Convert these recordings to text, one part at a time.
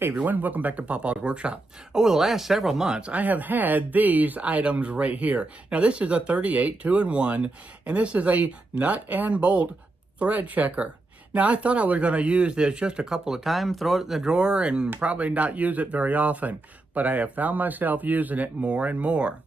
Hey everyone, welcome back to Papa's Workshop. Over the last several months, I have had these items right here. Now this is a 38 2-in-1, and this is a nut and bolt thread checker. Now I thought I was going to use this just a couple of times, throw it in the drawer, and probably not use it very often. But I have found myself using it more and more.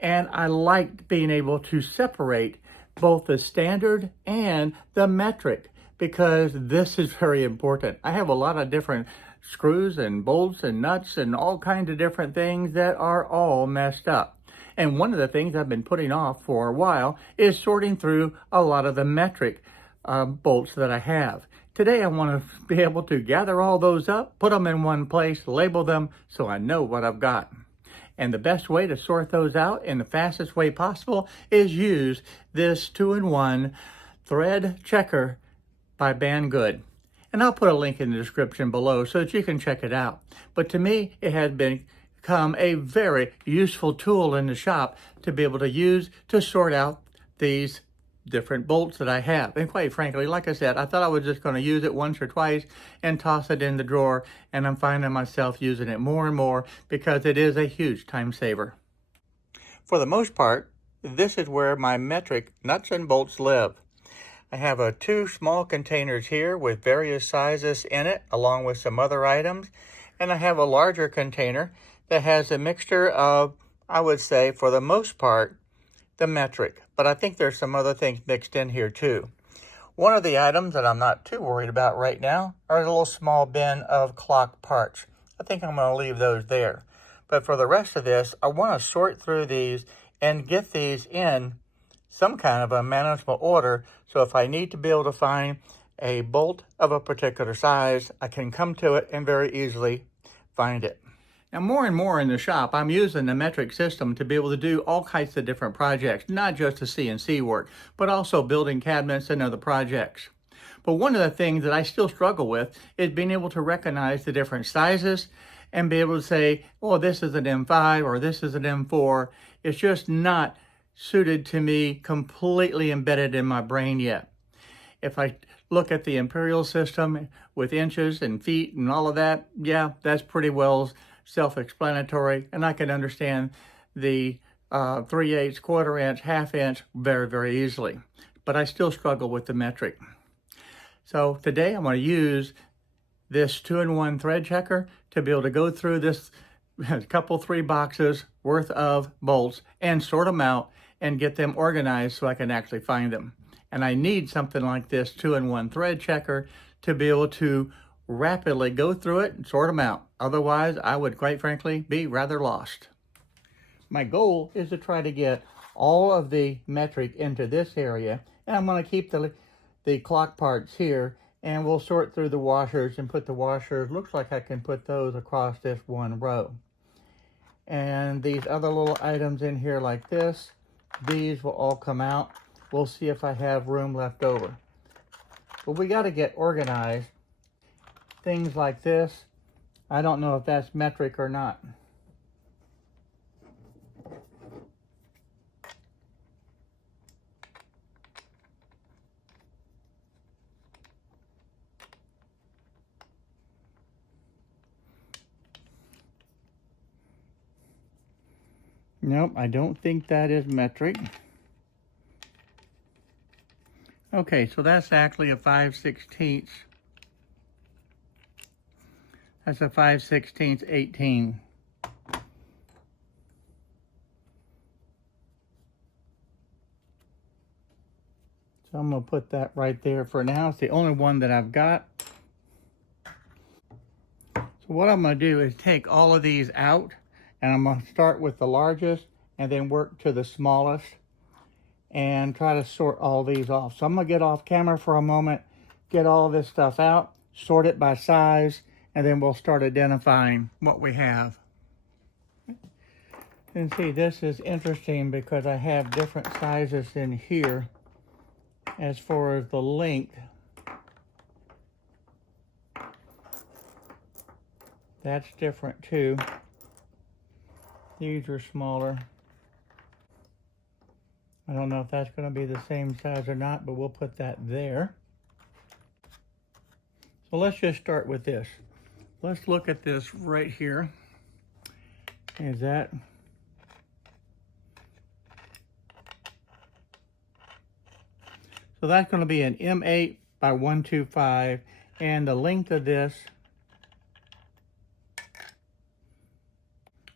And I liked being able to separate both the standard and the metric, because this is very important. I have a lot of different screws and bolts and nuts and all kinds of different things that are all messed up. And one of the things I've been putting off for a while is sorting through a lot of the metric bolts that I have. Today I want to be able to gather all those up, put them in one place, label them so I know what I've got. And the best way to sort those out in the fastest way possible is use this 2-in-1 thread checker by Banggood. And I'll put a link in the description below so that you can check it out. But to me, it has become a very useful tool in the shop to be able to use to sort out these different bolts that I have. And quite frankly, like I said, I thought I was just going to use it once or twice and toss it in the drawer, and I'm finding myself using it more and more because it is a huge time saver. For the most part, this is where my metric nuts and bolts live. I have two small containers here with various sizes in it, along with some other items. And I have a larger container that has a mixture of, I would say, for the most part, the metric. But I think there's some other things mixed in here too. One of the items that I'm not too worried about right now are a little small bin of clock parts. I think I'm going to leave those there. But for the rest of this, I want to sort through these and get these in some kind of a manageable order, so if I need to be able to find a bolt of a particular size, I can come to it and very easily find it. Now, more and more in the shop, I'm using the metric system to be able to do all kinds of different projects, not just the CNC work, but also building cabinets and other projects. But one of the things that I still struggle with is being able to recognize the different sizes and be able to say, oh, this is an M5 or this is an M4. It's just not suited to me, completely embedded in my brain yet. If I look at the imperial system with inches and feet and all of that, yeah, that's pretty well self-explanatory, and I can understand the 3/8, quarter inch, half inch very, very easily. But I still struggle with the metric. So today I'm going to use this 2-in-1 thread checker to be able to go through this couple, 3 boxes worth of bolts and sort them out and get them organized so I can actually find them. And I need something like this 2-in-1 thread checker to be able to rapidly go through it and sort them out. Otherwise, I would quite frankly be rather lost. My goal is to try to get all of the metric into this area, and I'm going to keep the clock parts here, and we'll sort through the washers and put the washers, looks like I can put those across this one row. And these other little items in here like this, these will all come out. We'll see if I have room left over. But we got to get organized. Things like this, I don't know if that's metric or not. Nope, I don't think that is metric. Okay, so that's actually a 5/16. That's a 5/16 18. So I'm going to put that right there for now. It's the only one that I've got. So what I'm going to do is take all of these out, and I'm going to start with the largest and then work to the smallest and try to sort all these off. So I'm going to get off camera for a moment, get all this stuff out, sort it by size, and then we'll start identifying what we have. And see, this is interesting because I have different sizes in here as far as the length. That's different too. These are smaller. I don't know if that's going to be the same size or not, but we'll put that there. So let's just start with this. let's look at this right here. Is that? So that's going to be an M8 by 125, and the length of this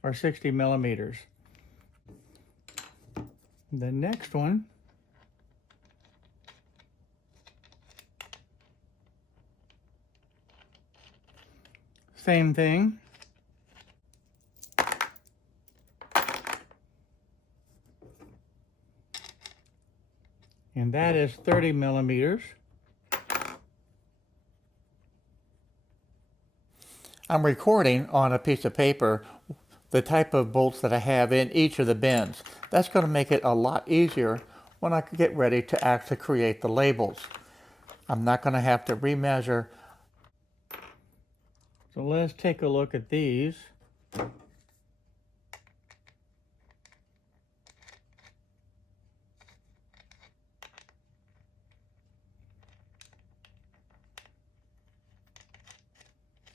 are 60 millimeters. The next one same thing. And that is 30 millimeters. I'm recording on a piece of paper the type of bolts that I have in each of the bins. That's going to make it a lot easier when I get ready to actually create the labels. I'm not going to have to remeasure. So let's take a look at these.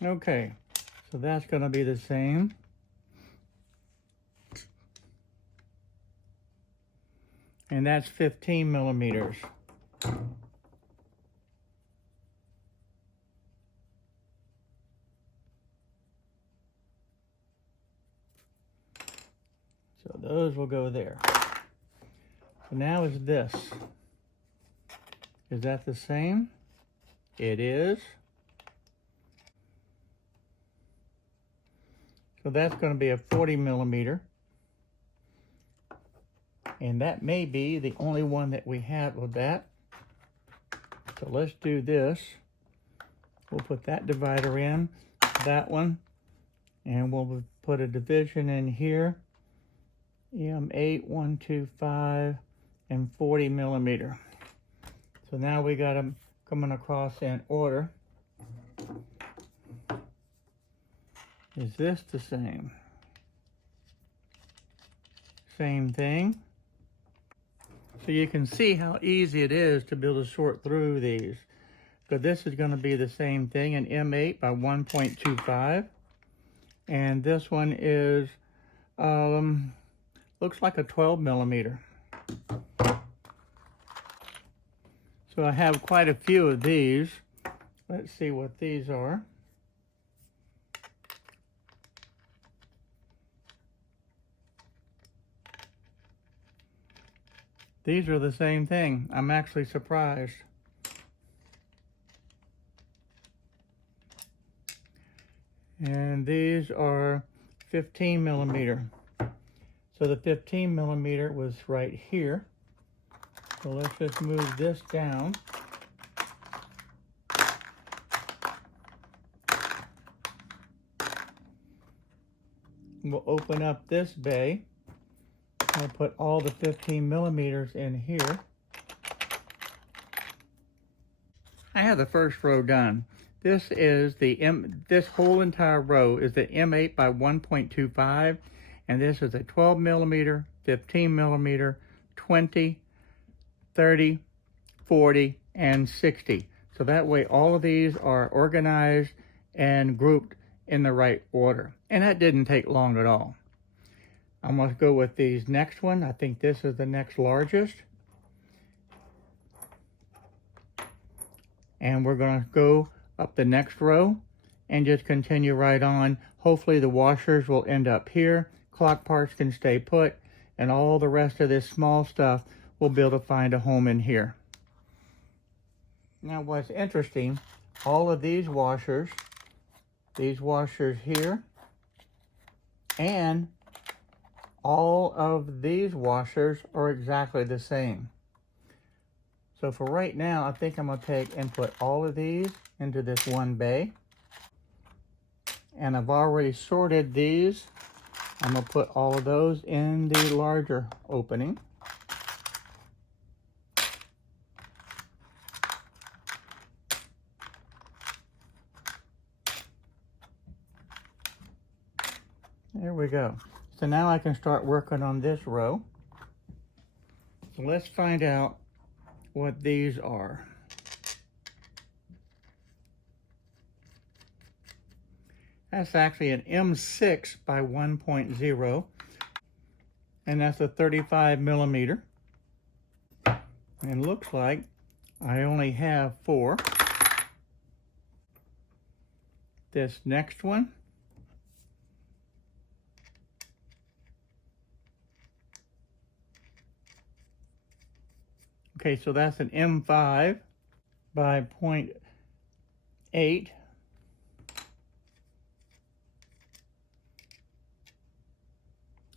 Okay, so that's going to be the same. And that's 15 millimeters. So those will go there. So now is this. Is that the same? It is. So that's going to be a 40 millimeter. And that may be the only one that we have with that. So let's do this. We'll put that divider in, that one, and we'll put a division in here. M8, 125, and 40 millimeter. So now we got them coming across in order. Is this the same? Same thing. So you can see how easy it is to be able to sort through these. So this is going to be the same thing, an M8 by 1.25. And this one is, looks like a 12 millimeter. So I have quite a few of these. Let's see what these are. These are the same thing. I'm actually surprised. And these are 15 millimeter. So the 15 millimeter was right here. So let's just move this down. We'll open up this bay. I'll put all the 15 millimeters in here. I have the first row done. This is this whole entire row is the M8 by 1.25, and this is a 12 millimeter, 15 millimeter, 20, 30, 40, and 60. So that way all of these are organized and grouped in the right order. And that didn't take long at all. I'm going to go with these next one. I think this is the next largest. And we're going to go up the next row and just continue right on. Hopefully the washers will end up here. Clock parts can stay put. And all the rest of this small stuff will be able to find a home in here. Now what's interesting, all of these washers here, and all of these washers are exactly the same. So for right now, I think I'm going to take and put all of these into this one bay. And I've already sorted these. I'm going to put all of those in the larger opening. There we go. So now I can start working on this row. So let's find out what these are. That's actually an M6 by 1.0, and that's a 35 millimeter. And looks like I only have 4. This next one, okay, so that's an M5 by 0.8.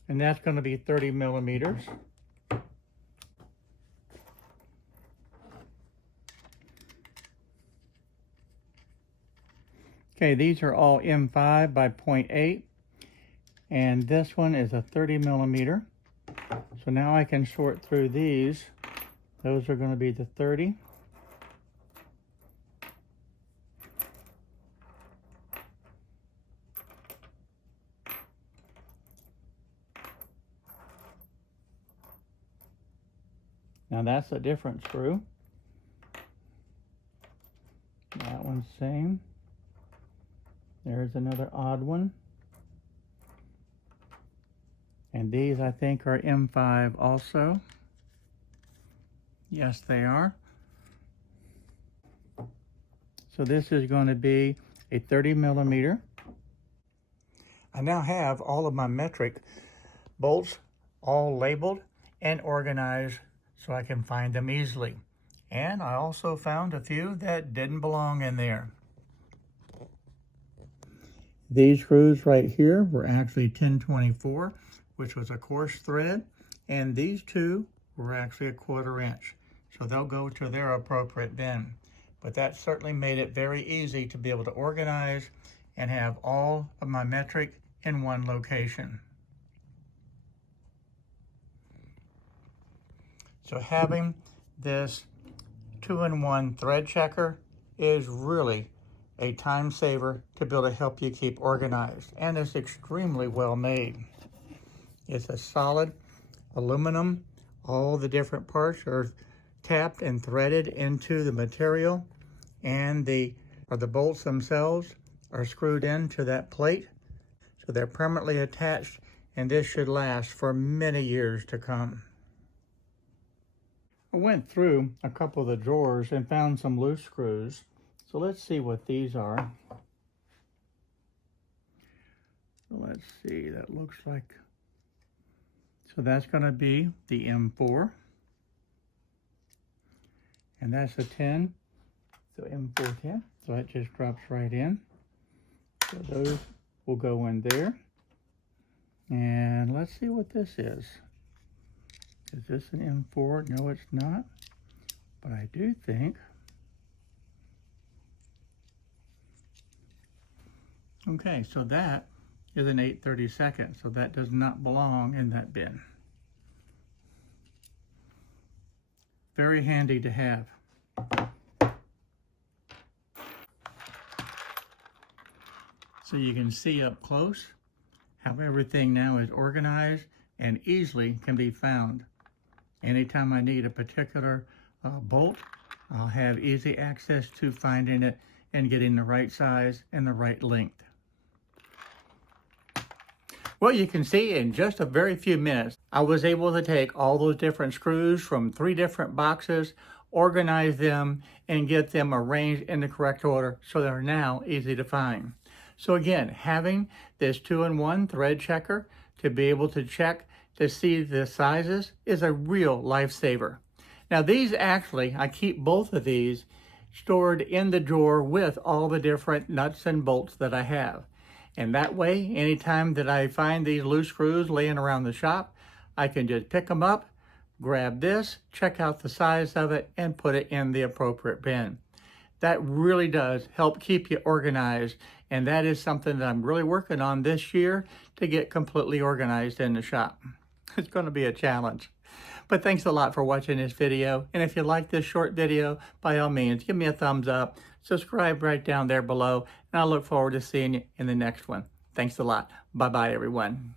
And that's going to be 30 millimeters. Okay, these are all M5 by 0.8. And this one is a 30 millimeter. So now I can sort through these. Those are going to be the 30. Now that's a different screw. That one's same. There's another odd one. And these I think are M5 also. Yes, they are. So this is going to be a 30 millimeter. I now have all of my metric bolts all labeled and organized so I can find them easily. And I also found a few that didn't belong in there. These screws right here were actually 1024, which was a coarse thread, and these two were actually a 1/4 inch. So they'll go to their appropriate bin. But that certainly made it very easy to be able to organize and have all of my metric in one location. So having this 2-in-1 thread checker is really a time saver to be able to help you keep organized, and it's extremely well made. It's a solid aluminum. All the different parts are tapped and threaded into the material, and the bolts themselves are screwed into that plate, so they're permanently attached, and this should last for many years to come. I went through a couple of the drawers and found some loose screws. So let's see what these are. Let's see, that looks like, so that's going to be the M4. And that's a 10, so M410. So that just drops right in. So those will go in there. And let's see what this is. Is this an M4? No, it's not. But I do think. Okay, so that is an 8/32, so that does not belong in that bin. Very handy to have. So you can see up close how everything now is organized and easily can be found. Anytime I need a particular bolt, I'll have easy access to finding it and getting the right size and the right length. Well, you can see in just a very few minutes, I was able to take all those different screws from 3 different boxes, organize them, and get them arranged in the correct order so they're now easy to find. So again, having this 2-in-1 thread checker to be able to check to see the sizes is a real lifesaver. Now these actually, I keep both of these stored in the drawer with all the different nuts and bolts that I have. And that way, anytime that I find these loose screws laying around the shop, I can just pick them up, grab this, check out the size of it, and put it in the appropriate bin. That really does help keep you organized, and that is something that I'm really working on this year to get completely organized in the shop. It's going to be a challenge. But thanks a lot for watching this video, and if you like this short video, by all means, give me a thumbs up, subscribe right down there below, and I look forward to seeing you in the next one. Thanks a lot. Bye-bye, everyone.